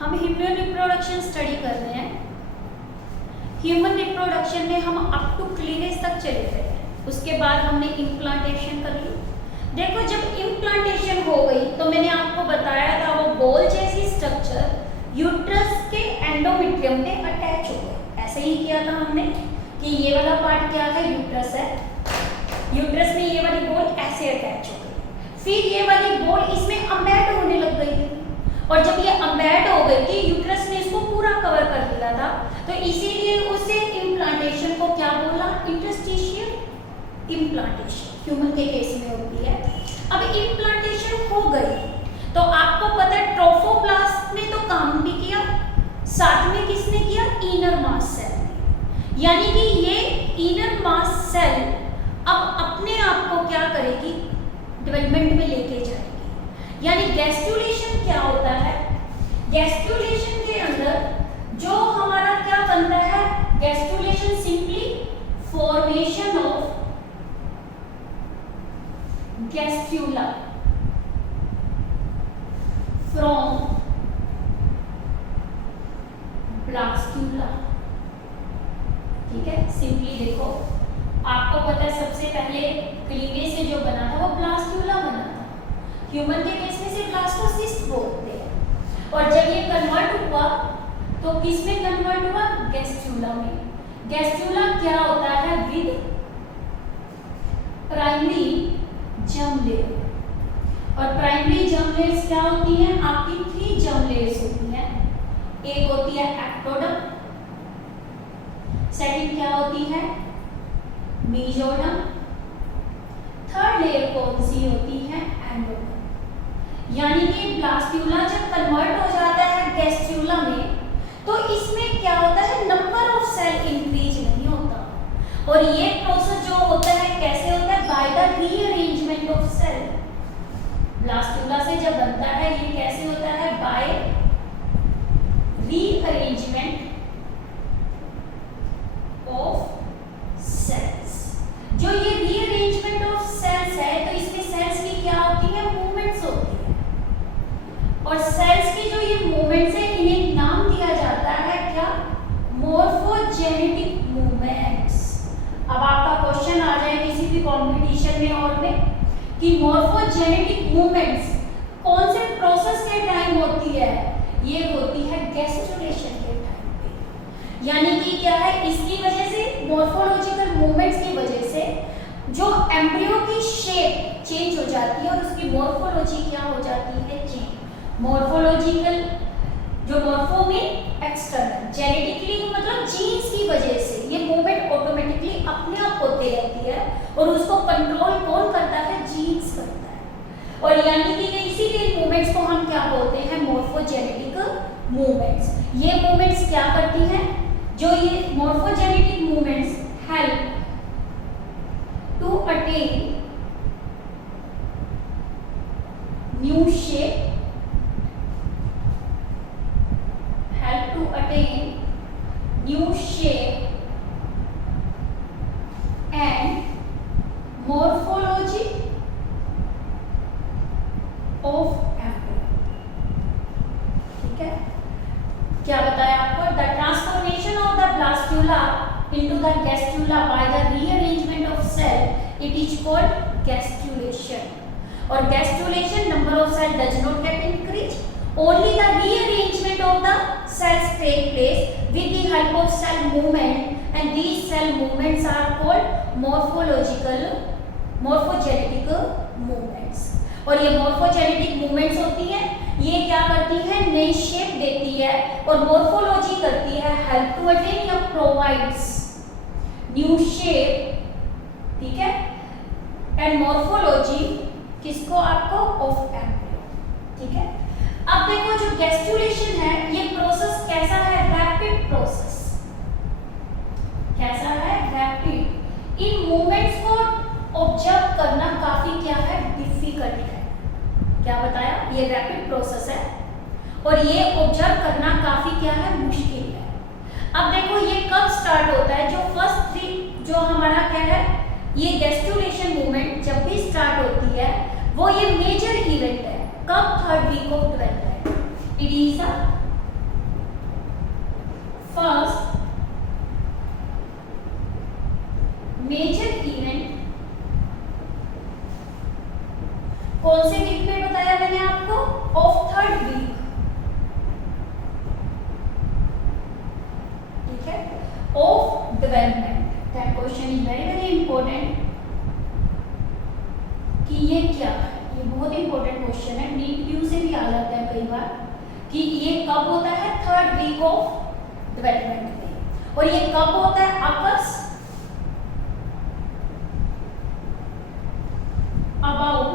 हम human reproduction study कर रहे हैं। ह्यूमन रिप्रोडक्शन में हम अप टू क्लीवेज तक चले गए हैं। उसके बाद हमने इम्प्लांटेशन कर ली। देखो, जब इम्प्लांटेशन हो गई तो मैंने आपको बताया था वो बॉल जैसी स्ट्रक्चर यूट्रस के एंडोमेट्रियम पे अटैच हो गई। ऐसे ही किया था हमने कि ये वाला पार्ट क्या है, यूट्रस है। यूट्रस में ये वाली बॉल ऐसे अटैच हो गई, फिर ये वाली बॉल इसमें एम्बेड होने लग गई, और जब ये एम्बेड हो गई थी यूट्रस ने इसको पूरा कवर कर दिया था, तो इसीलिए उसे इम्प्लांटेशन को क्या बोला, इंटरस्टिशियल इम्प्लांटेशन ह्यूमन के केस में होती है। अब इम्प्लांटेशन हो गई तो आपको पता है ट्रोफोप्लास्ट ने तो काम भी किया, साथ में किसने किया, इनर मास सेल ने। यानी कि ये इनर मास सेल अब अपने आप को क्या करेगी, डेवलपमेंट में लेके जाएगी। यानी गैस्ट्यूलेशन क्या होता है, गैस्ट्यूलेशन के अंदर जो हमारा क्या बनता है, गैस्ट्यूलेशन simply formation of गैस्ट्यूला from blastula. ठीक है, सिंपली देखो, आपको पता है सबसे पहले क्लीवेज से जो बना था वो ब्लास्ट्यूला बना था। ह्यूमन के केस में से ब्लास्टोसिस्ट बोलते हैं, और जब ये कन्वर्ट हुआ तो किस में कन्वर्ट हुआ, गैस्ट्यूला में। गैस्ट्यूला क्या होता है, विद प्राइमरी जर्म लेयर, और प्राइमरी जर्म लेयर्स क्या होती हैं, आपकी 3 जर्म लेयर्स होती हैं। एक होती है एक्टोडर्म, सेकंड क्या होती है, मेसोडर्म, थर्ड लेयर कौन सी होती है, एंडोडर्म। यानी कि ब्लास्ट्यूला जब कन्वर्ट हो जाता है गैस्ट्यूला में तो इसमें क्या होता है, नंबर ऑफ सेल इंक्रीज नहीं होता, और ये प्रोसेस जो होता है कैसे होता है, by the rearrangement of cell. Blastula से जब बनता है ये कैसे होता है, बाय रीअरेंजमेंट ऑफ सेल्स। जो ये रीअरेंजमेंट ऑफ सेल्स है तो इसमें सेल्स की क्या होती है, मूवमेंट्स होती है, और सेल्स की जो ये मूवमेंट्स है इन्हें नाम दिया जाता है क्या, मॉर्फोजेनेटिक मूवमेंट्स। अब आपका क्वेश्चन आ जाए किसी भी कंपटीशन में और में कि मॉर्फोजेनेटिक मूवमेंट्स कौन से प्रोसेस के टाइम होती है, ये होती है गैस्ट्यूलेशन के टाइम पे। यानी कि क्या है, इसकी वजह से मॉर्फोलॉजिकल मूवमेंट्स की वजह से जो एम्ब्रियो की शेप चेंज हो जाती है और उसकी मॉर्फोलॉजी क्या हो जाती है, चेंज। मॉर्फोलॉजिकल जो मॉर्फो में एक्सटर्नल, जेनेटिकली मतलब जीन्स की वजह से ये मूवमेंट ऑटोमेटिकली अपने आप होते रहती है, और उसको कंट्रोल कौन करता है, जीन्स करता है। और यानी कि इसीलिए मूवमेंट्स को हम क्या बोलते हैं, मॉर्फोजेनेटिक मूवमेंट्स। ये मूवमेंट्स क्या करती हैं, जो ये morphogenetic movements help to attain new shape, help to attain new shape and morphology of embryo। ठीक है, क्या बताया आपको, the transformation of the blastula into the gastrula by the rearrangement of cell, it is called gastrulation। और gastrulation number of cell does not get increased, only the rearrangement of the cells take place with the help of cell movement, and these cell movements are called morphogenetic movements। और ये morphogenetic movements होती है, ये क्या करती है, नई shape देती है और morphology करती है, help to attain या provides new shape, ठीक है, and morphology किसको, आपको, of embryo। ठीक है, अब देखो जो गैस्ट्यूलेशन है ये प्रोसेस कैसा है, रैपिड प्रोसेस। कैसा है, रैपिड। इन मूवमेंट्स को ऑब्जर्व करना काफी क्या है, डिफिकल्ट है। क्या बताया, ये रैपिड प्रोसेस है और ये ऑब्जर्व करना काफी क्या है, मुश्किल है। अब देखो ये कब स्टार्ट होता है, जो फर्स्ट 3 जो हमारा क्या है, ये गैस्ट्यूलेशन मूवमेंट जब भी स्टार्ट होती है वो ये मेजर इवेंट है, कब, 3rd वीक ऑफ 12th है। इट इज द बार कि ये कब होता है, 3rd वीक ऑफ डेवलपमेंट में, और ये कब होता है, occurs about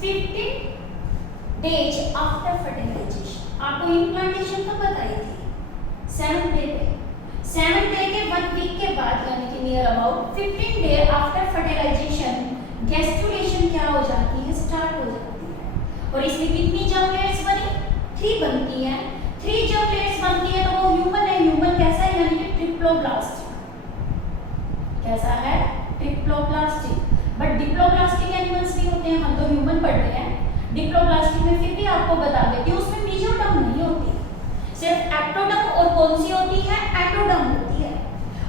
15 days after fertilization. आपको इम्प्लांटेशन कब बताई थी, 7th डे पे। 7th डे के 1 वीक के बाद यानी कि near about 15 day after fertilization gastrulation क्या हो जाती है, स्टार्ट हो जाती है। और इसमें कितनी जर्म लेयर्स बनी, 3 बनती हैं। 3 जर्म लेयर्स बनती है तो वो ह्यूमन है। ह्यूमन कैसा है, यानी कि ट्रिप्लोब्लास्टिक। कैसा है, ट्रिप्लोब्लास्टिक। बट डिप्लोब्लास्टिक एनिमल्स भी होते हैं, हम तो ह्यूमन पढ़ रहे हैं। डिप्लोब्लास्टिक में फिर भी आपको बता देती हूँ, उसमें मेसोडर्म नहीं होती, सिर्फ एक्टोडर्म और कौन सी होती है, एंडोडर्म होती है।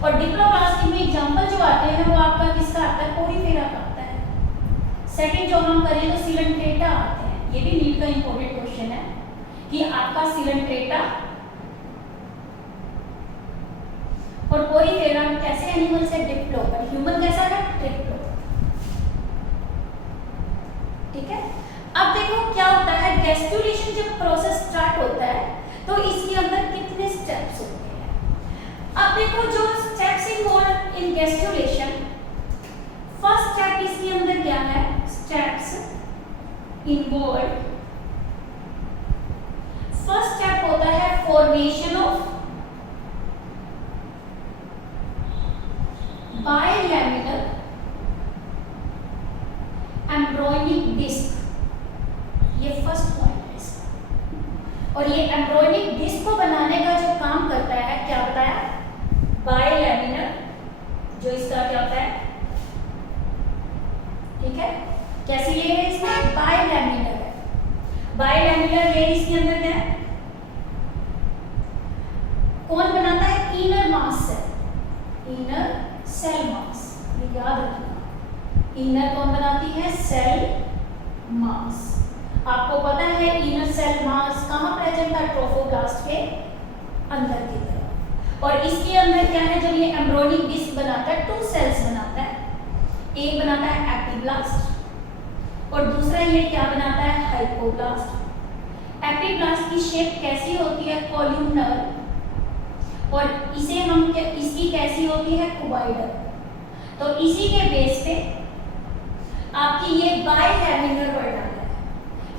और डिप्लोब्लास्टिक में एग्जांपल जो आते हैं वो आपका किसका आता है, कोरीफेरा का आता है। सेकंड जो हम करें तो सिलेंट्रेटा आते हैं। ये भी नीट का इंपॉर्टेंट क्वेश्चन है कि आपका सिलेंट्रेटा और कोरीफेरा कैसे एनिमल्स है, डिप्लो, पर ह्यूमन कैसा है, ट्रिप्लो। ठीक है। अब देखो क्या होता है, गैस्ट्रुलेशन जब प्रोसेस स्टार्ट होता है तो इसके अंदर कितने स्टेप्स होते हैं। अब देखो जो steps involve in gastrulation, first step इसके अंदर क्या है, स्टेप्स इन्वॉल्व, फर्स्ट स्टेप होता है formation of bilaminar embryonic disc. ये फर्स्ट पॉइंट है इसका। और ये एम्ब्रियोनिक डिस्क को बनाने का जो काम करता है, क्या बताया, बाइलैमिनर, जो इसका क्या होता है, ठीक है, कैसी लेयर है इसमें, बाइलैमिनर है। बाइलैमिनर लेयर इसके अंदर क्या है, कौन बनाता है, इनर मास है, इनर सेल मास, ये याद रखना। इनर कौन बनाती है, सेल मास। आपको पता है इनर सेल मास कहाँ प्रेजेंट है, ट्रोफोब्लास्ट के अंदर की तरफ। और इसके अंदर क्या है, जब ये एम्ब्रियोनिक डिस्क बनाता है 2 सेल्स बनाता है। एक बनाता है एपिब्लास्ट और दूसरा ये क्या बनाता है, हाइपोब्लास्ट। एपिब्लास्ट की शेप कैसी होती है, कॉलमनर, और इसे हम इसकी कैसी होती है, क्यूबॉइडल। तो इसी के बेस पे आपकी ये बाइलैमिनर वर्ड आता है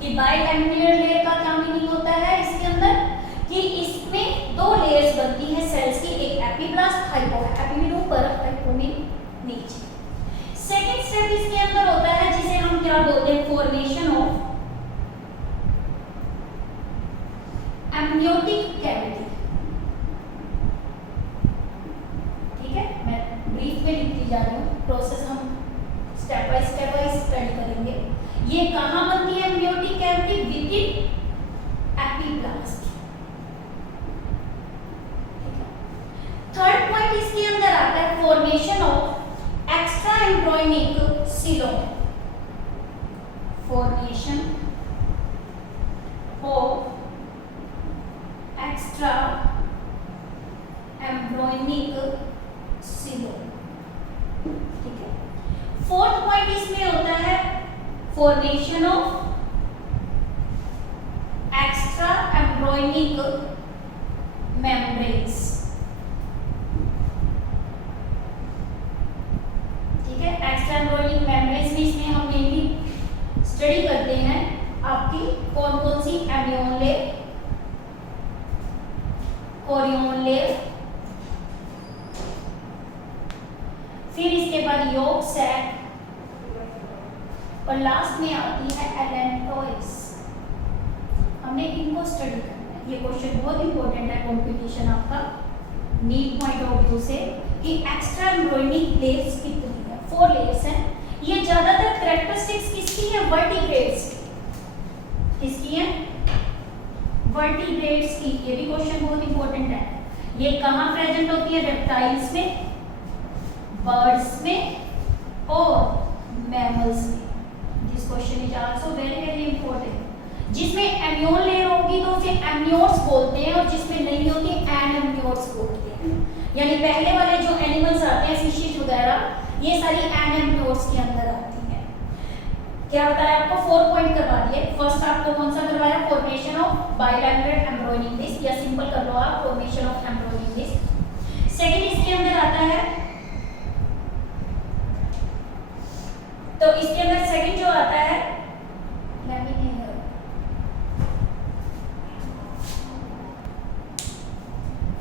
कि बाइलैमिनर लेयर का क्या मीनिंग होता है इसके अंदर, कि इसमें 2 लेयर्स बनती है सेल्स की, एक एपिब्लास्ट, हाइपो, एपिमिन ऊपर, हाइपोमिन नीचे। सेकंड स्टेप इसके अंदर होता है जिसे हम क्या बोलते हैं, फॉर्मेशन ऑफ एम्नियोटिक कैविटी। ठीक है, मैं ब्रीफ में लिखती जा रही हूँ, प्रोसेस हम स्टेप बाय स्टडी करेंगे। ये कहाँ बनती है amniotic cavity, with in epiblast. Third point इसके अंदर आता है formation of extra embryonic coelom. Formation of extra embryonic coelom. ठीक है। फोर्थ पॉइंट इसमें होता है formation of extra embryonic membranes. ठीक है, एक्स्ट्रा एम्ब्रियोनिक मेम्ब्रेन्स में इसमें हम मेनली स्टडी करते हैं आपकी कौन कौन सी, एमियोन लेयर, कोरियोन लेयर, फिर इसके बाद यॉर्क सैक, और लास्ट में आती है एलेंटोइस। हमने इनको स्टडी करना है। ये क्वेश्चन बहुत इंपॉर्टेंट है कंपटीशन आपका नीट पॉइंट ऑफ व्यू से, कि एक्स्ट्रा एम्ब्रियोनिक लेयर्स कितनी है, 4 लेयर्स हैं। ये ज्यादातर कैरेक्टरिस्टिक्स किसकी है, वर्टिब्रेट्स की। किसकी है, वर्टिब्रेट्स की। ये भी क्वेश्चन बहुत इंपॉर्टेंट है। ये कहाँ प्रेजेंट होती है, रेप्टाइल्स में, बर्ड्स में और मैमल्स में। This question is also very very important. जिसमें एमियोन लेयर होगी तो उसे एमनियोट्स बोलते हैं, और जिसमें नहीं होती एनेमनियोट्स बोलते हैं। यानी पहले वाले जो एनिमल्स आते हैं, फिशेस वगैरह, ये सारी एनेमनियोट्स के अंदर आती हैं। क्या बताया आपको? 4 पॉइंट करवा दिए। फर्स्ट आपको कौन सा करवाया? फॉर्मेशन ऑफ बाइलैटरल एम्ब्रॉयनिंग डिस्क, या सिंपल कर लो आप फॉर्मेशन ऑफ एम्ब्रॉयनिंग डिस्क। सेकंड इसके अंदर आता है, तो इसके अंदर सेकंड जो आता है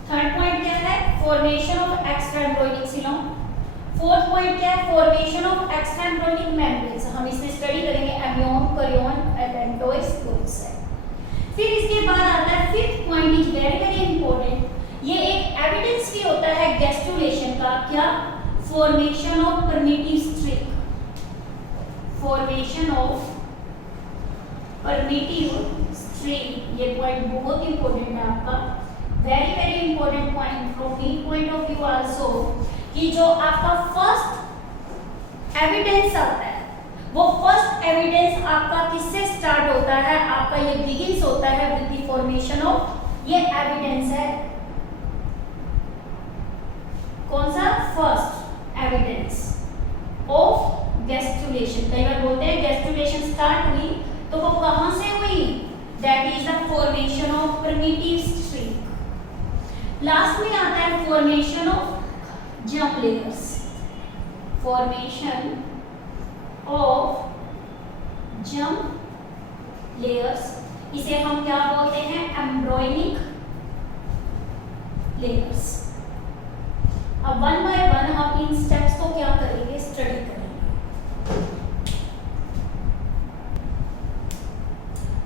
थर्ड पॉइंट क्या है? Formation of extra embryonic coelom. Fourth point क्या है? Formation of extra embryonic membranes. हम इसमें स्टडी करेंगे एम्ब्रियन, करियन, एडेंटोइड, कोन सेल। फिर इसके बाद आता है fifth point, is very very important. ये एक एविडेंस भी होता है गैस्ट्रुलेशन का। क्या? Formation of primitive streak. Formation of primitive streak, ये पॉइंट बहुत इंपॉर्टेंट है आपका, very very important point from me point of view also, कि जो आपका फर्स्ट एविडेंस आता है, वो फर्स्ट एविडेंस आपका किससे स्टार्ट होता है? आपका ये बिगिंस होता है विद द फॉर्मेशन ऑफ, ये एविडेंस है कौन सा? First evidence of gastrulation. कई बार बोलते हैं गैस्ट्रुलेशन स्टार्ट हुई, तो वो कहां से हुई? That is the formation of primitive streak. Last में आता है फॉर्मेशन ऑफ जंप लेयर्स। फॉर्मेशन ऑफ जंप लेयर्स, इसे हम क्या बोलते हैं? Embryonic layers. अब वन बाय वन हम इन स्टेप्स को क्या करेंगे? स्टडी करेंगे।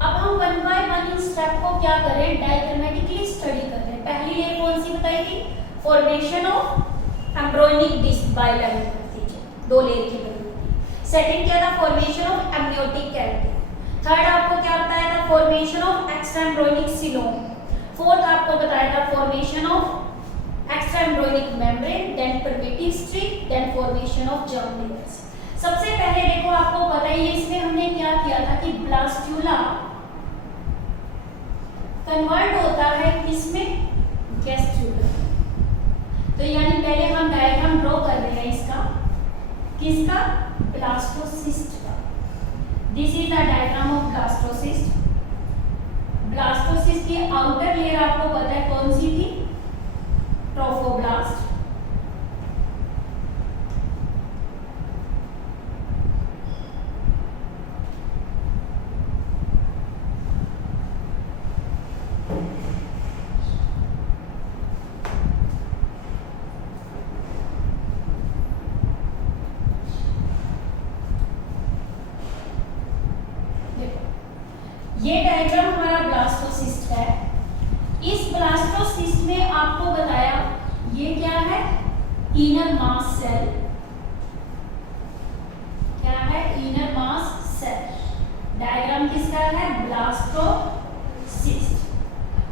अब हम one by one in step को क्या करें? डायग्रामेटिकली स्टडी कर रहे हैं। पहली लेयर कौन सी बताई थी? Formation of embryonic disc bilateral थी, 2 लेयर की बनी थी। सेकंड क्या था? Formation of amniotic cavity. Third आपको क्या बताया था? Formation of extra embryonic coelom. Fourth आपको बताया था formation of extra embryonic membrane, then primitive streak, then formation of germ layers. सबसे पहले देखो, आपको पता ही है इसमें हमने क्या किया था कि ब्लास्टुला कन्वर्ट होता है किसमें? गैस्ट्रुला। तो यानी पहले हम डायग्राम ड्रॉ कर रहे हैं इसका, किसका? ब्लास्टोसिस्ट का। This is the diagram of blastocyst. Blastocyst की आउटर लेयर आपको पता है कौन सी थी? ट्रोफोब्लास्ट। ये डायग्राम हमारा ब्लास्टोसिस्ट है। इस ब्लास्टोसिस्ट में आपको बताया ये क्या है? Inner mass cell. क्या है? Inner mass cell. डायग्राम किसका है? ब्लास्टोसिस्ट।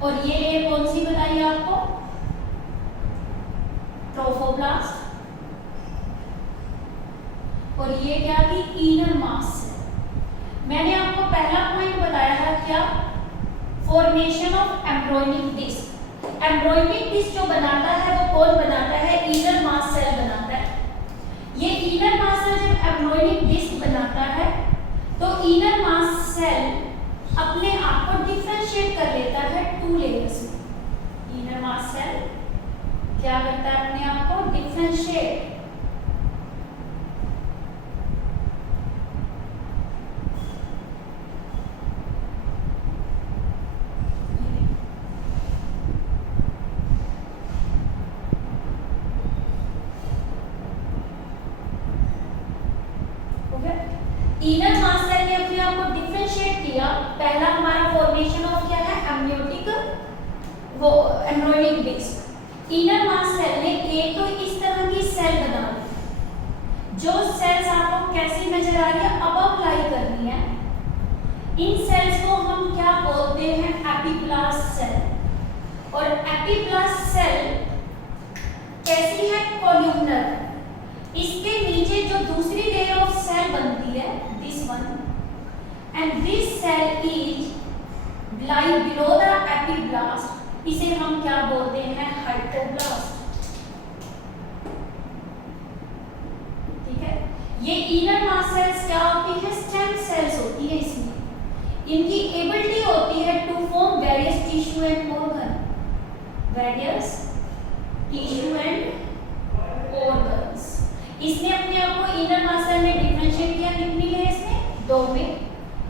और ये लेयर कौन सी बताई आपको? ट्रोफोब्लास्ट। और ये क्या थी? Inner mass cell. मैंने आपको पहला पॉइंट बताया था क्या? Formation of embryonic disc. Embryonic disc जो बनाता है वो कौन बनाता है? इनर मास सेल बनाता है। ये इनर मास सेल जब एम्ब्रॉयनिक डिस्क बनाता है तो इनर मास सेल अपने आप को डिफरेंशिएट कर लेता है 2 लेयर्स में। इनर मास सेल क्या करता है? अपने आप को डिफरेंशिएट इनर मास सेल ने अपने आप को डिफरेंशिएट किया। पहला हमारा फॉर्मेशन ऑफ क्या है? एम्नियोटिक, वो embryonic disc. Inner mass cell ने एक तो इस तरह की सेल बना ली, जो सेल्स आपको कैसी नजर आ रही है? अब लाई करनी है। इन सेल्स को हम क्या बोलते हैं? एपिप्लास्ट सेल। और एपिप्लास्ट सेल कैसी है? कॉलमनर। इसके नीचे जो दूसरी लेयर ऑफ सेल बनती है, this one, and this cell is lie below the epiblast. इसे हम क्या बोलते हैं? हाइपोब्लास्ट। ठीक है, ये इनर मास सेल्स क्या होती है? स्टेम सेल्स होती है। इसमें इनकी एबिलिटी होती है to form various tissue and organ, various tissue and organs. इसने अपने आप को इनर मास सेल में डिफरेंशिएट किया कितनी लेयर्स में? 2 में।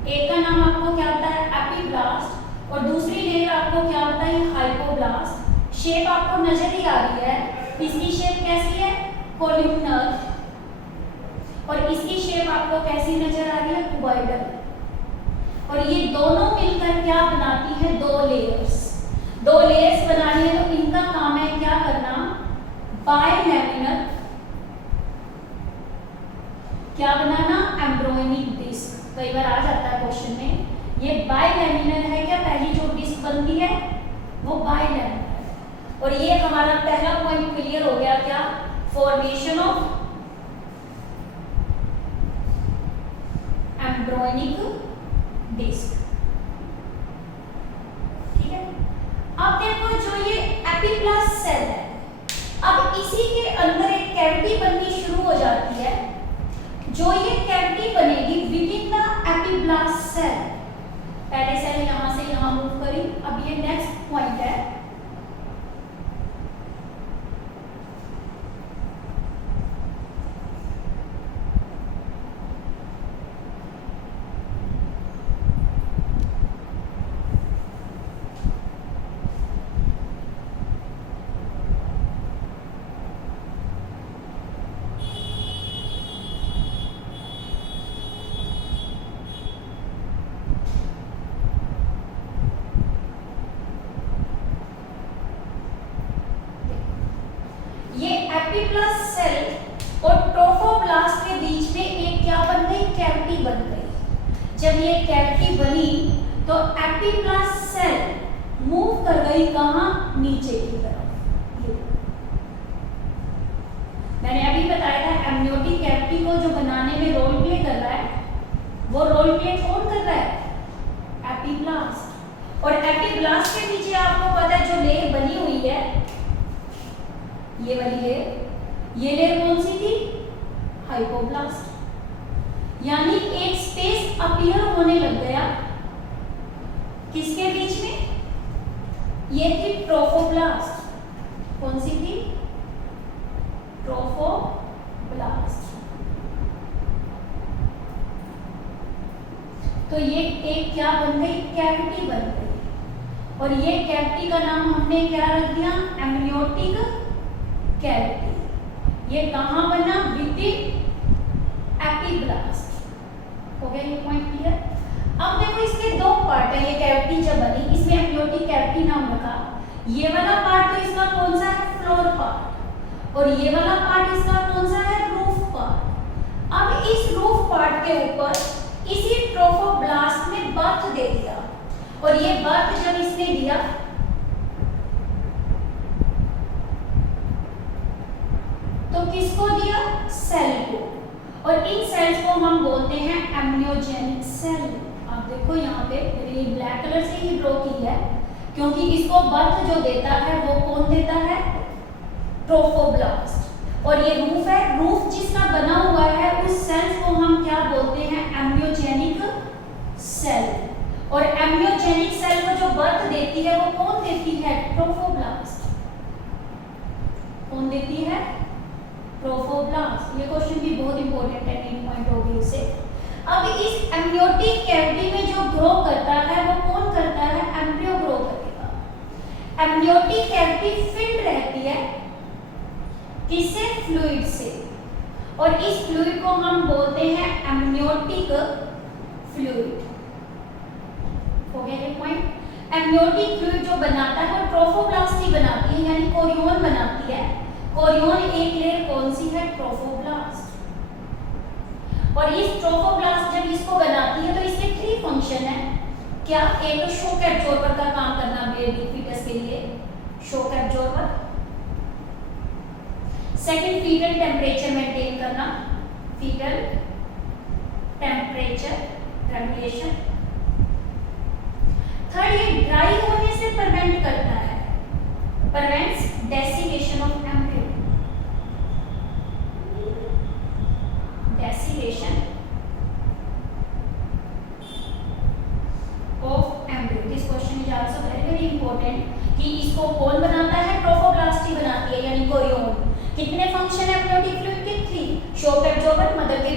एक का नाम आपको क्या होता है? एपिब्लास्ट, और दूसरी लेयर आपको क्या होता है? हाइपोब्लास्ट। शेप आपको नजर ही आ रही है, इसकी शेप कैसी है? कोलिम्नर, और इसकी शेप आपको कैसी नजर आ रही है? क्यूबॉइडल। और ये दोनों मिलकर क्या बनाती है? 2 लेयर्स। 2 लेयर्स बनानी है तो इनका काम है क्या करना? बाइलैमिनर क्या बनाना? Embryonic disc. कई बार आ जाता है क्वेश्चन में, ये बाइलैमिनर है क्या? पहली जो डिस्क बनती है वो बाइलैमिनर। और ये हमारा पहला पॉइंट क्लियर हो गया, क्या? Formation of embryonic disc. ठीक है। अब देखो जो ये एपिब्लास्ट सेल है, अब इसी के अंदर एक कैविटी बननी शुरू हो जाती है। जो ये कैविटी बनेगी within the epiblast cell, पहले सेल यहां से यहां मूव करी, अब ये नेक्स्ट पॉइंट है। एपिब्लास्ट सेल और ट्रोफोब्लास्ट के बीच में एक क्या बन गई? कैविटी बन गई। जब ये कैविटी बनी तो एपिब्लास्ट सेल मूव कर गई कहां? नीचे की तरफ। मैंने अभी बताया था एमनियोटिक कैविटी को जो बनाने में रोल प्ले कर रहा है, वो रोल प्ले कौन कर रहा है? एपिब्लास्ट। और एपिब्लास्ट के नीचे आपको पता है जो लेयर बनी हुई है, ये वाली लेयर, ये लेयर कौन सी थी? हाइपोब्लास्ट। यानी एक स्पेस अपीयर होने लग गया किसके बीच में? ये थी ट्रोफोब्लास्ट। कौन सी थी? ट्रोफोब्लास्ट। तो ये एक क्या बन गई? कैविटी बन गई। और ये कैविटी का नाम हमने क्या रख दिया? Amniotic cavity. ये कहां बना? With in epiblast. हो गया ये पॉइंट क्लियर? अब देखो इसके 2 पार्ट है। ये कैविटी जब बनी, इसमें एमनियोटिक कैविटी नाम रखा। ये वाला पार्ट तो इसका कौन सा है? Floor part. और ये वाला पार्ट इसका कौन सा है? Roof part. अब इस रूफ पार्ट के ऊपर इसी ट्रोफोब्लास्ट ने बर्थ दे दिया, और ये बर्थ जब इसने दिया तो किसको दिया? सेल को। और इन सेल्स को हम बोलते हैं एम्नियोजेनिक सेल। आप देखो यहाँ पे मैंने ब्लैक कलर से ही ड्रॉ की है, क्योंकि इसको बर्थ जो देता है वो कौन देता है? ट्रोफोब्लास्ट। और ये रूफ है, रूफ जिसका बना हुआ है उस सेल्स को हम क्या बोलते हैं? एम्नियोजेनिक सेल। और एम्नियोजेनिक सेल को जो बर्थ देती है वो कौन देती है? ट्रोफोब्लास्ट। कौन देती है? ट्रोफोब्लास्ट। ये क्वेश्चन भी बहुत इंपॉर्टेंट है, 3 पॉइंट हो गई उसे। अब इस एमनियोटिक कैविटी में जो ग्रो करता है वो कौन करता है? एम्ब्रियो ग्रो करेगा। एमनियोटिक कैविटी फिल्ड रहती है किससे? फ्लूइड से। और इस फ्लूइड को हम बोलते हैं एमनियोटिक फ्लूइड। हो गया ये पॉइंट? एमनियोटिक फ्लूइड जो बनाता है वो ट्रोफोब्लास्ट ही बनाती है, यानी कोरियोन बनाती है। कोरियोन एक लेयर कौन सी है? ट्रोफोब्लास्ट। और इस ट्रोफोब्लास्ट जब इसको बनाती है तो इसके 3 फंक्शन है। क्या? एक तो शॉक एब्जॉर्बर का काम करना बेबी फीटस के लिए, shock absorber. Second, foetal temperature maintain करना, फीटल टेम्परेचर रेगुलेशन। थर्ड, ये ड्राई होने से प्रिवेंट करता है, prevents desiccation of embryo. Desiccation important कि इसको कौन बनाता है, ट्रोफोब्लास्ट ही बनाती है यानी कोरियोन। कितने फंक्शन है एम्नियोटिक फ्लूइड के? 3। शॉक एब्जॉर्बर मदर के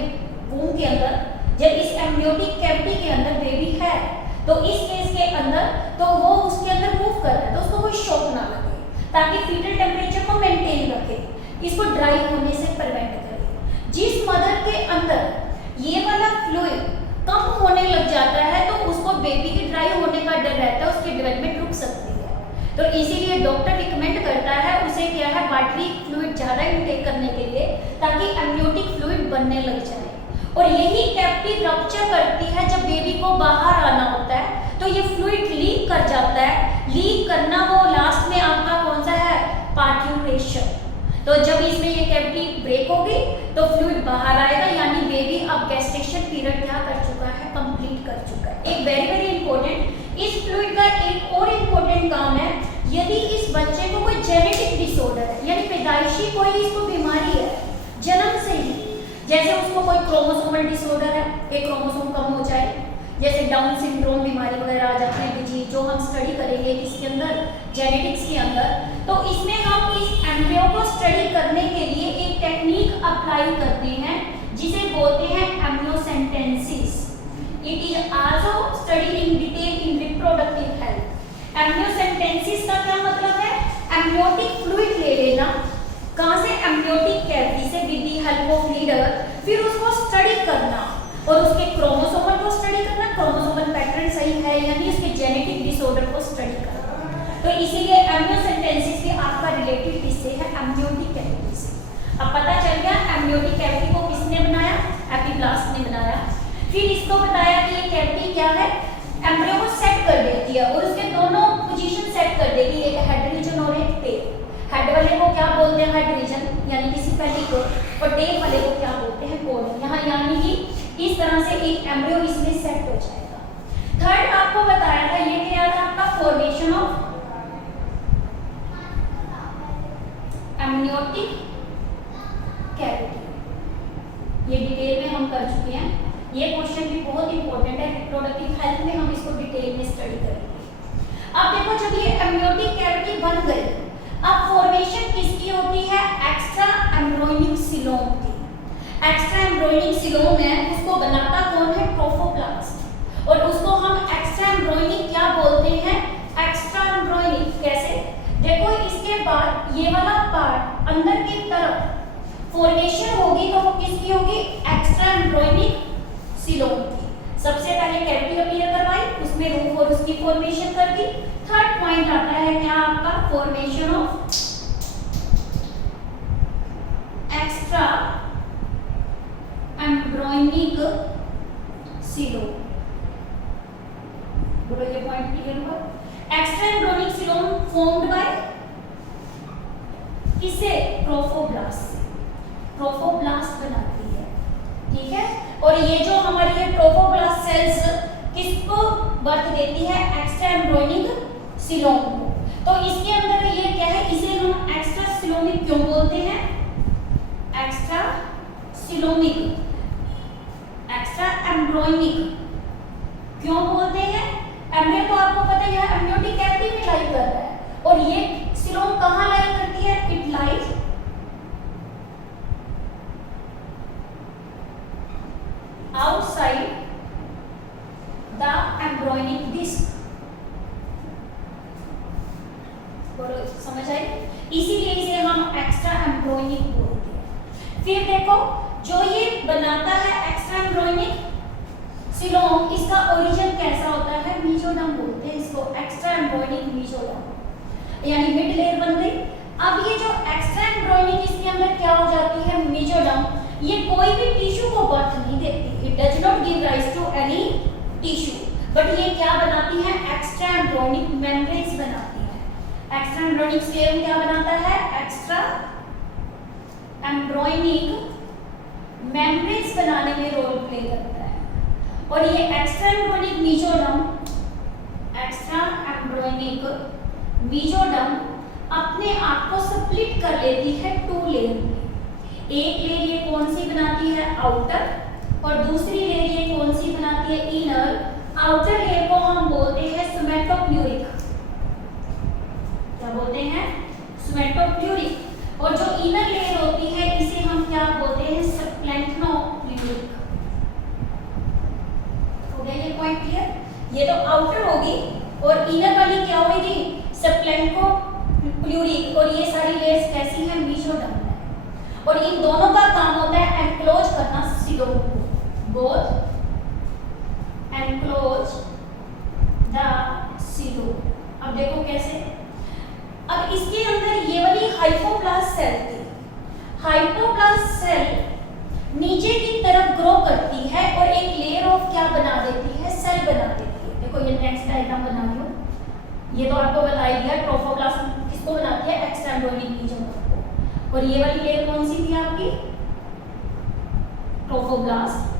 वूम के अंदर, जब इस एम्नियोटिक कैविटी के अंदर बेबी है तो इस केस के अंदर तो वो उसके अंदर मूव कर रहा है तो उसको कोई शॉक ना लगे, ताकि फीटल टेम्परेचर को मेंटेन रखे, इसको ड्राई होने से प्रिवेंट करे। जिस मदर के अंदर ये वाला फ्लूइड कम होने लग जाता है तो उसको बेबी के ड्राई होने का डर रहता है, उसकी डेवलपमेंट रुक सकती है। तो इसीलिए डॉक्टर रिकमेंड करता है उसे क्या है, वाटरी फ्लूइड ज़्यादा इनटेक करने के लिए, ताकि एम्नियोटिक फ्लूइड बनने लग जाए। और यही कैविटी रप्चर करती है जब बेबी को बाहर आना होता है तो ये फ्लूइड लीक कर जाता है। लीक करना वो लास्ट में आपका कौन सा है, पार्ट्यूरेशन। तो जब इसमें ये कैविटी ब्रेक होगी तो फ्लूइड बाहर आएगा, यानी बेबी अब गेस्टेशन पीरियड क्या कर चुका है, कंप्लीट कर चुका है। एक वेरी वेरी इंपॉर्टेंट, इस फ्लूइड का एक और इम्पोर्टेंट काम है, यदि इस बच्चे को कोई जेनेटिक डिसऑर्डर है यानी पैदाइशी कोई इसको बीमारी है जन्म से ही, जैसे उसको कोई क्रोमोसोमल डिसऑर्डर है, एक क्रोमोसोम कम हो जाए, जैसे डाउन सिंड्रोम बीमारी वगैरह आ जाती है डिजीज, जो हम स्टडी करेंगे इसके अंदर जेनेटिक्स के अंदर। तो इसमें हम इस एम्ब्रियो को स्टडी करने के लिए एक टेक्निक अप्लाई करते हैं जिसे बोलते हैं amniocentesis. It is also study in detail in reproductive health. Amniocentesis का क्या मतलब है, एम्नियोटिक फ्लूइड ले लेना, कहाँ से, एम्नियोटिक कैविटी से, with the help of leader, फिर उसको स्टडी करना और उसके क्रोमोसोमल को स्टडी करना, क्रोमोसोमल पैटर्न सही है यानी उसके जेनेटिक डिसऑर्डर को स्टडी करना। तो इसीलिए एम्नियोसेंटेंसिस के आपका रिलेटेड किससे है, एम्नियोटिक कैविटी से। अब पता चल गया एम्नियोटिक कैविटी को किसने बनाया, एपिब्लास्ट ने बनाया। फिर इसको बताया कि ये कैविटी क्या है, एम्ब्रियो को सेट कर देती है और उसके दोनों पोजीशन सेट कर देगी, एक हेड रीजन और एक टेल। हेड वाले को क्या बोलते हैं, हेड रीजन यानी कि सिफेलिक, और टेल वाले को क्या बोलते हैं, कोड। यहाँ यानी कि इस तरह से एक एम्ब्रियो इसमें सेट हो जाएगा। थर्ड आपको बताया था, ये क्या था आपका, फॉर्मेशन ऑफ एम्नियोटिक कैविटी। ये डिटेल में हम कर चुके हैं, ये क्वेश्चन भी बहुत इंपॉर्टेंट है, रिप्रोडक्टिव हेल्थ में हम इसको डिटेल में स्टडी करेंगे। अब देखो जब ये एम्नियोटिक कैविटी बन गई, अब फॉर्मेशन किसकी होती है, एक्स्ट्रा एम्ब्रोनिक सीलोम की। एक्स्ट्रा एम्ब्रोनिक सीलोम है, उसको बनाता कौन है, ट्रोफोप्लास्ट, और उसको हम एक्स्ट्रा एम्ब्रोनिक क्या बोलते हैं, एक्स्ट्रा एम्ब्रोनिक। कैसे, देखो इसके बाद ये वाला पार्ट अंदर की तरफ फॉर्मेशन होगी तो वो किसकी होगी, एक्स्ट्रा एम्ब्रोनिक सीलोम की। सबसे पहले कैविटी अपीयर करवाई, उसमें रूफ और उसकी फॉर्मेशन कर दी। थर्ड पॉइंट आता है क्या आपका, formation of extra embryonic coelom. बोलो ये पॉइंट क्लियर हुआ। Extra embryonic coelom formed by किसे, ट्रोफोब्लास्ट से। ट्रोफोब्लास्ट बनाती है, ठीक है। और ये जो हमारी ये ट्रोफोब्लास्ट सेल्स किसको बर्थ देती है, एक्स्ट्रा एम्ब्रोनिक सीलोम को। तो इसके अंदर ये क्या है, इसे हम एक्स्ट्रा सीलोमिक क्यों बोलते हैं, एक्स्ट्रा सीलोमिक, एक्स्ट्रा एम्ब्रोनिक क्यों बोलते हैं। एम्ब्रियो तो आपको पता है यह एम्नियोटिक कैविटी में लाई कर रहा है, और ये सीलोम कहाँ लाई करती है, it lies outside the embryonic disc। बोलो समझ आई, इसीलिए इसे हम एक्स्ट्रा एम्ब्रोनिक बोलते हैं। फिर देखो जो ये बनाता है एक्स्ट्रा एम्ब्रोनिक सीलोम, इसका ओरिजिन कैसा होता है, मीजोडर्म बोलते हैं इसको, एक्स्ट्रा एम्ब्रोनिक मीजोडर्म, यानी मिड लेयर बन गई। अब ये जो एक्स्ट्रा एम्ब्रोनिक इसके अंदर क्या हो जाती है, मीजोडर्म, ये कोई भी टिश्यू को बर्थ नहीं देती, it does not give rise to any tissue, but ये क्या बनाती है, एक्स्ट्रा एम्ब्रोनिक मेम्ब्रेन्स बनाती है। एक्स्ट्रा एम्ब्रोनिक सीलोम क्या बनाता है, एक्स्ट्रा एम्ब्रोनिक मेम्ब्रेन्स बनाने में रोल प्ले करता है। और ये extra embryonic mesoderm, extra embryonic mesoderm अपने आप को स्प्लिट कर लेती है 2 लेयर में। एक लेयर ये कौन सी बनाती है, आउटर, और दूसरी लेयर ये कौन सी बनाती है, इनर। आउटर लेयर को हम बोलते हैं सोमेटोप्यूरिक, सोमेटोप्लूरिक। और जो इनर लेयर होती है इसे हम क्या बोलते हैं, सप्लेंटनोप्लूरिक। हो गया ये पॉइंट क्लियर। ये तो आउटर होगी और इनर वाली क्या होगी, सप्लेंटोप्लूरिक। और ये सारी लेयर्स कैसी हैं, मेसोडर्म है। और इन दोनों का काम होता है एनक्लोज करना सीलोम को, बोथ एनक्लोज द सीलोम। अब देखो कैसे, अब इसके अंदर ये वाली हाइपोप्लास्ट सेल थी। हाइपोप्लास्ट सेल नीचे की तरफ ग्रो करती है और एक लेयर ऑफ क्या बना देती है, सेल बना देती है। देखो ये नेक्स्ट डायग्राम बना रही हूं, ये तो आपको बता ही दिया ट्रोफोप्लास्ट किसको बनाती है, एक्स्ट्रा एम्ब्रियोनिक रीजन को। और ये वाली लेयर कौन सी थी आपकी, ट्रोफोब्लास्ट।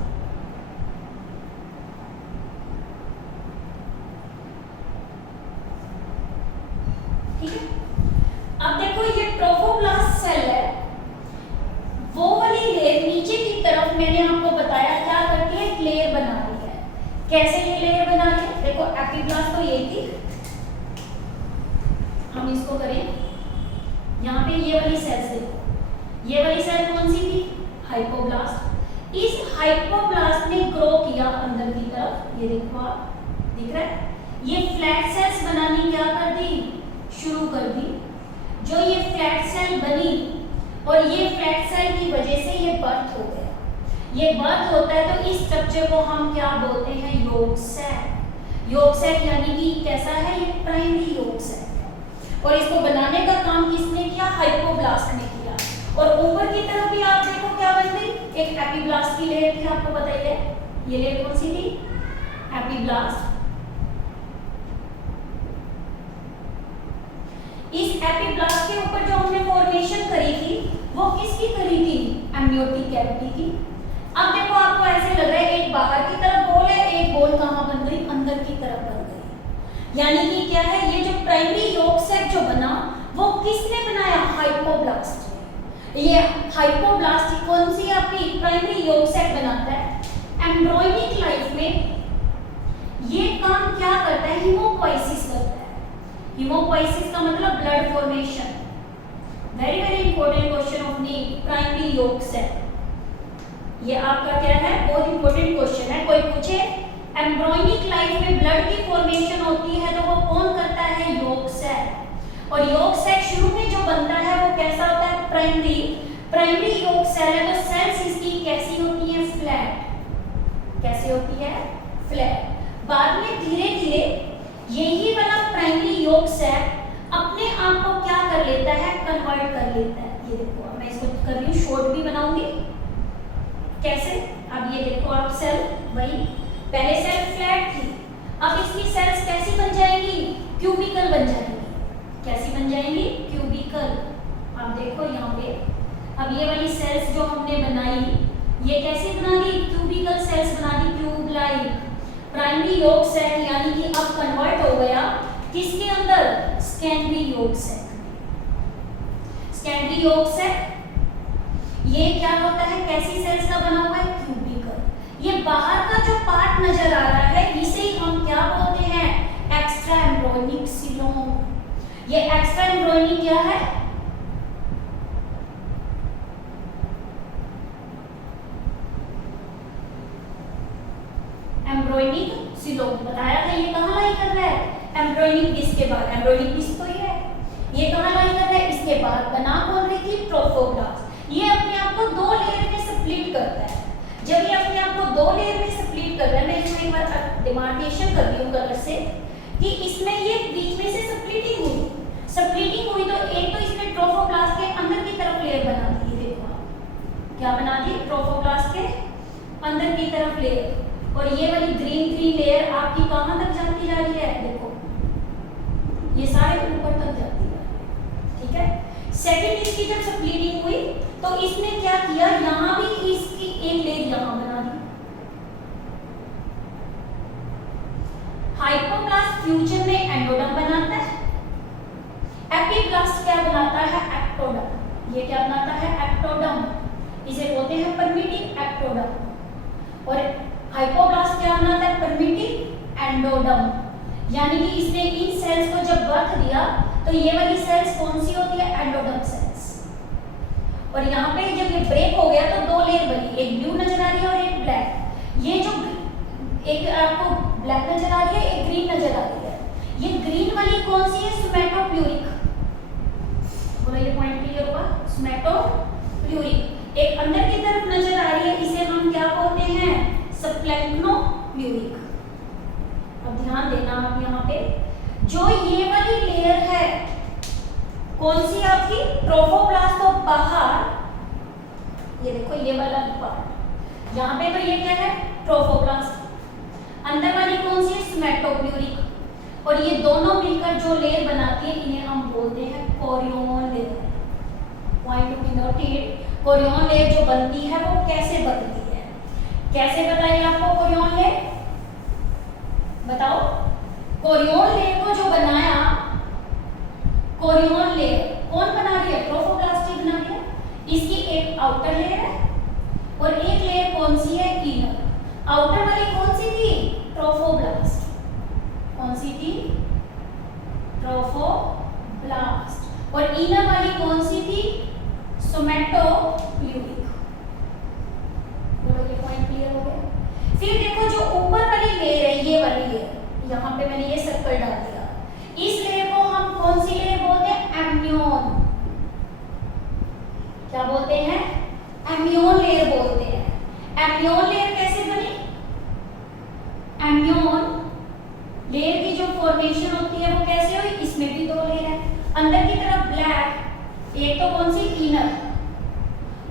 ठीक है, अब देखो ये ट्रोफोब्लास्ट सेल है, वो वाली लेयर नीचे की तरफ मैंने आपको बताया क्या करती है, एक लेयर बना रही है। कैसे ये लेयर बना रही है, देखो एपिब्लास्ट तो यही थी, हम इसको करें यहाँ पे ये वाली सेल्स देखो, ये वाली सेल कौन सी थी, हाइपोब्लास्ट। इस हाइपोब्लास्ट ने ग्रो किया अंदर की तरफ, ये देखो आप दिख रहा है, ये फ्लैट सेल्स बनानी क्या कर दी, शुरू कर दी। जो ये फ्लैट सेल बनी और ये फ्लैट सेल की वजह से ये बर्थ हो गया। ये बर्थ होता है तो इस स्ट्रक्चर को हम क्या बोलते हैं, योग सेल। योग सेल यानी कि कैसा है, ये प्राइमरी योग सेल है। और इसको बनाने का काम किसने किया, हाइपोब्लास्ट ने किया। और ऊपर की तरफ भी आप देखो क्या बन गई, एक एपिब्लास्ट की लेयर थी, आपको पता ही है। ये लेयर कौन सी थी, एपिब्लास्ट। इस एपिब्लास्ट के ऊपर जो हमने फॉर्मेशन करी थी वो किसकी करी थी, एम्नियोटिक कैविटी की। अब देखो आपको ऐसे लग रहा है एक बाहर की तरफ बोल है, एक बोल कहाँ बन गई, अंदर की तरफ बन गई। यानी कि क्या है, ये जो प्राइमरी योग सेल जो बना वो किसने बनाया, हाइपोब्लास्ट ने। ये हाइपोब्लास्ट कौन सी आपकी प्राइमरी योग सेल बनाता है। एम्ब्रियोनिक लाइफ में ये काम क्या करता है, हीमोपोइसिस करता है। हीमोपोइसिस का मतलब blood formation. Very very important question of knee primary योग सेल। ये आपका क्या है, बहुत इंपॉर्टेंट क्वेश्चन है। कोई पूछे एम्ब्रियोनिक लाइफ में ब्लड की फॉर्मेशन होती है तो वो कौन करता है, योग सेल। और योग सेल शुरू में जो बनता है वो कैसा होता है, प्राइमरी योग सेल है। तो सेल्स इसकी कैसी होती है, फ्लैट। कैसे होती है, फ्लैट। बाद में धीरे धीरे यही वाला प्राइमरी योग सेल अपने आप को क्या कर लेता है, कन्वर्ट कर लेता है। ये देखो मैं इसको कर रही हूँ, शॉर्ट भी बनाऊंगी कैसे। अब ये देखो आप सेल, वही पहले सेल फ्लैट थी, अब इसकी सेल्स कैसी बन जाएंगी, क्यूबिकल बन जाएंगी। कैसी बन जाएंगी, क्यूबिकल। आप देखो यहाँ पे, अब ये वाली सेल्स जो हमने बनाई ये कैसी बना दी, क्यूबिकल सेल्स बना दी, क्यूब लाइक। प्राइमरी योग सेल यानी कि अब कन्वर्ट हो गया किसके अंदर, सेकेंडरी योग सेल। सेकेंडरी योग सेल ये क्या होता है, कैसी सेल्स का बना हुआ है, क्यूबिकल। ये बाहर का जो पार्ट नजर आ रहा है इसे ही हम क्या बोलते हैं, एक्स्ट्रा एम्ब्रियोनिक सीलोम। ये एक्स्ट्रा एम्ब्रियोनिक क्या है, एम्ब्रियोनिक सीलोम। बताया था ये कहाँ लाई कर रहा है, एम्ब्रियोनिक डिस्क के बाद। एम्ब्रियोनिक डिस्क तो ये कहाँ लाई कर रहा है, इसके बाद। बना कौन रही थी, ट्रोफोब्लास्ट। ये अपने आप को दो लेयर में स्प्लिट करता है। जब ये अपने आप को दो लेयर में स्प्लिट कर रहा है, मैं इसमें एक बार डिमार्केशन कर रही हूँ कलर से कि इसमें ये बीच में से स्प्लिटिंग हुई तो एक तो इसने ट्रोफोब्लास्ट के अंदर की तरफ लेयर बना दी। देखो आप क्या बना दी, ट्रोफोब्लास्ट के अंदर की तरफ लेयर। और ये वाली ग्रीन लेयर आपकी कहाँ तक जाती जा रही है, देखो ये सारे ऊपर तक जाती जा रही है। ठीक है, सेकंड इसकी जब स्प्लिटिंग हुई तो इसने क्या किया, यहाँ भी इसकी एक लेयर यहाँ बना दी। हाइपोब्लास्ट फ्यूजन में एंडोडर्म बनाता है, एपिब्लास्ट क्या बनाता है, एक्टोडर्म। ये क्या बनाता है, एक्टोडर्म। इसे बोलते हैं परमिटिव एक्टोडर्म। और हाइपोब्लास्ट क्या बनाता है, परमिटिव एंडोडर्म। यानी कि इसने इन सेल्स को जब बर्थ दिया तो ये वाली सेल्स कौन सी होती है? Endoderm cells. और यहाँ पे जब ये ब्रेक हो गया तो दो लेयर बनी, एक ब्लू नजर आ रही है और एक ब्लैक। ये जो एक आपको ब्लैक नजर आ रही है, एक ग्रीन नजर आ रही है। ये ग्रीन वाली कौन सी है? सोमैटोप्यूरिक। बोलो ये पॉइंट क्लियर हुआ? सोमैटोप्यूरिक। एक अंदर की तरफ नजर आ रही है, इसे हम क्या बोलते हैं? सप्लेंक्नोप्यूरिक। अब ध्यान देना आप यहाँ पे, जो ये वाली लेयर है कौन सी आपकी? ट्रोफोप्लास्ट। तो बाहर ये देखो ये वाला पार्ट यहाँ पे, तो ये क्या है? ट्रोफोप्लास्ट। अंदर वाली कौन सी है? सोमैटोप्यूरिक। और ये दोनों मिलकर जो लेयर बनाती है इन्हें हम बोलते हैं Korean layer. Point to be noted, Korean layer जो बनती है वो कैसे बनती है? कैसे बताइए आपको कोरियन लेयर? बताओ। कोरियन लेयर को जो बनाया, कोरियन लेयर कौन बना रही है? ट्रोफोप्लास्ट ही बना रही है। इसकी एक आउटर लेयर है और एक लेयर कौन सी है? इनर। आउटर वाली कौन सी थी? ट्रोफोब्लास्ट। कौन सी थी? ट्रोफोब्लास्ट। और इनर वाली कौन सी थी? सोमैटोप्यूरिक। बोलो ये पॉइंट क्लियर हो गया? फिर देखो जो ऊपर वाली लेयर है, ये वाली लेयर, यहाँ पे मैंने ये सर्कल डाल दिया, इस लेयर को हम कौन सी लेयर बोलते हैं? एम्नियोन। क्या बोलते हैं? एम्नियोन लेयर बोलते हैं। एम्नियोन लेयर कैसे बनी? एम्नियोन लेयर की जो फॉर्मेशन होती है वो कैसे हुई? इसमें भी दो लेयर है, अंदर की तरफ ब्लैक, एक तो कौन सी? इनर,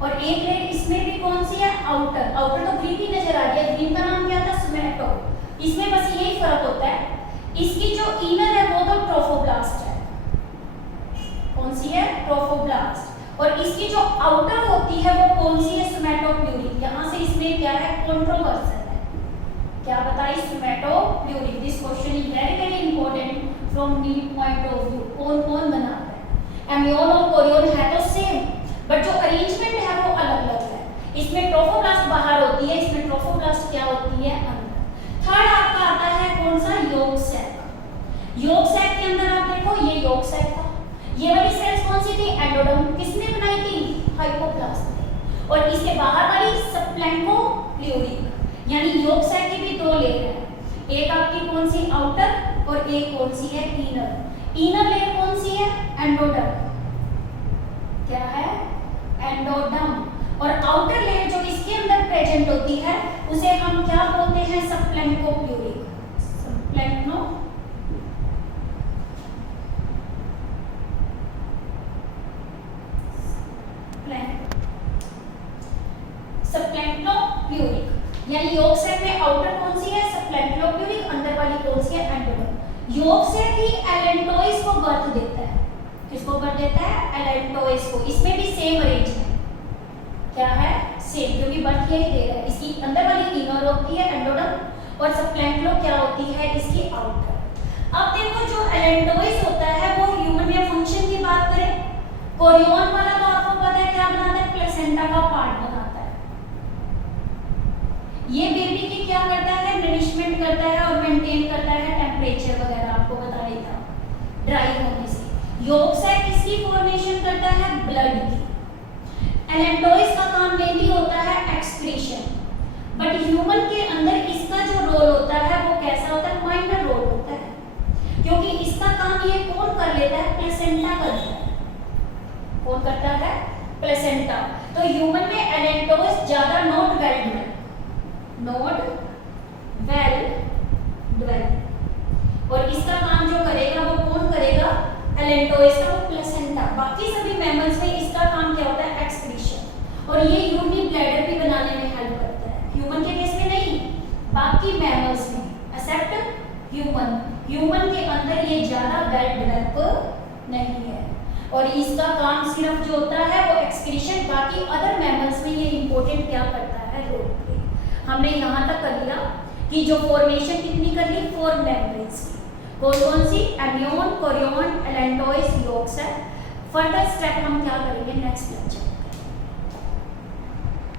और एक लेयर इसमें भी कौन सी है? आउटर। आउटर तो ग्रीन ही नजर आ रही है, ग्रीन का नाम क्या था? सोमैटो। इसमें बस यही फर्क होता है, इसकी जो इनर है वो तो ट्रोफोब्लास्ट है। कौन सी है? ट्रोफोब्लास्ट। और इसकी जो आउटर होती है वो कौन सी है? सोमैटोप्यूरिक। यहाँ से इसमें क्या है? कंट्रोवर्सल है। क्या बताइए? Somatopleuric. This question is very very important from NEET point of view. कौन कौन बनाता है? एम्नियोन और कोरियन है तो सेम, बट जो अरेंजमेंट है वो अलग अलग है। इसमें ट्रोफोब्लास्ट बाहर होती है, इसमें ट्रोफोब्लास्ट क्या होती है? अंदर। थर्ड आपका आता है कौन सा? Yolk sac. योग सैक के अंदर आप देखो ये योग सैक था। ये वाली सेल्स कौन सी थी? एंडोडर्म। किसने बनाई थी? हाइपोप्लास्ट ने। और इसके बाहर वाली सप्लेंक्नोप्यूरिक। यानी योग सैक की भी दो लेयर है, एक आपकी कौन सी? आउटर, और एक कौन सी है? इनर। इनर लेयर कौन सी है? एंडोडर्म। क्या है? एंडोडर्म। और आउटर लेयर जो इसके अंदर प्रेजेंट होती है उसे हम क्या बोलते हैं? सप्लेंक्नोप्यूरिक। सप्लेंक्नोप्यूरिक। यानी योग सैक में आउटर कौन सी है? सप्लेंक्नोप्यूरिक। अंदर वाली कौन सी है? एंडोडर्म। योग सैक ही एलेंटोइस को बर्थ देता है। किसको बर्थ देता है? एलेंटोइस को। इसमें भी सेम अरेंज है। क्या है? सेम, क्योंकि बर्थ यही दे रहा है। इसकी अंदर वाली इनर होती है एंडोडर्म, और सप्लेंक्नो क्या होती है? इसकी आउटर। अब देखो जो एलेंटोइस होता है वो ह्यूमन में फंक्शन की बात करें, कोरियन वाला तो आपको पता है क्या बनाता है? प्लेसेंटा का पार्ट बनाता है। ये बेबी की क्या करता है? नरिशमेंट करता है और मेंटेन करता है टेम्परेचर वगैरह, आपको बता रही था, ड्राई होने से। योग सैक किसकी फॉर्मेशन करता है? ब्लड की। एलेंटोइस का काम मेनली होता है एक्सक्रीशन, बट ह्यूमन के अंदर इसका जो रोल होता है वो कैसा होता है? माइनर रोल होता है, क्योंकि इसका काम ये कौन कर लेता है? प्लेसेंटा करता है। कौन करता है? प्लेसेंटा। तो ह्यूमन में एलेंटोइस ज्यादा नॉट वेल ड्वेल, और इसका काम जो करेगा वो कौन करेगा? एलेंटोइस का, वो प्लेसेंटा। बाकी सभी मैमल्स में इसका काम क्या होता है? एक्सक्रीशन। और ये यूरिनरी ब्लैडर भी बनाने में हेल्प करता है। ह्यूमन के केस में नहीं, बाकी मैमल्स में, एक्सेप्ट ह्यूमन के अंदर ये ज्यादा वेल डेवलप नहीं है। और इसका काम सिर्फ जो होता है वो एक्सक्रीशन। बाकी अदर मैमल्स में ये इंपॉर्टेंट क्या करता है? Role play. हमने यहाँ तक कर लिया कि जो फॉर्मेशन कितनी कर ली? 4 मेम्ब्रेन्स की। कौन कौन सी? Amnion, chorion, allantois, yolk sac. Further step हम क्या करेंगे नेक्स्ट लेक्चर।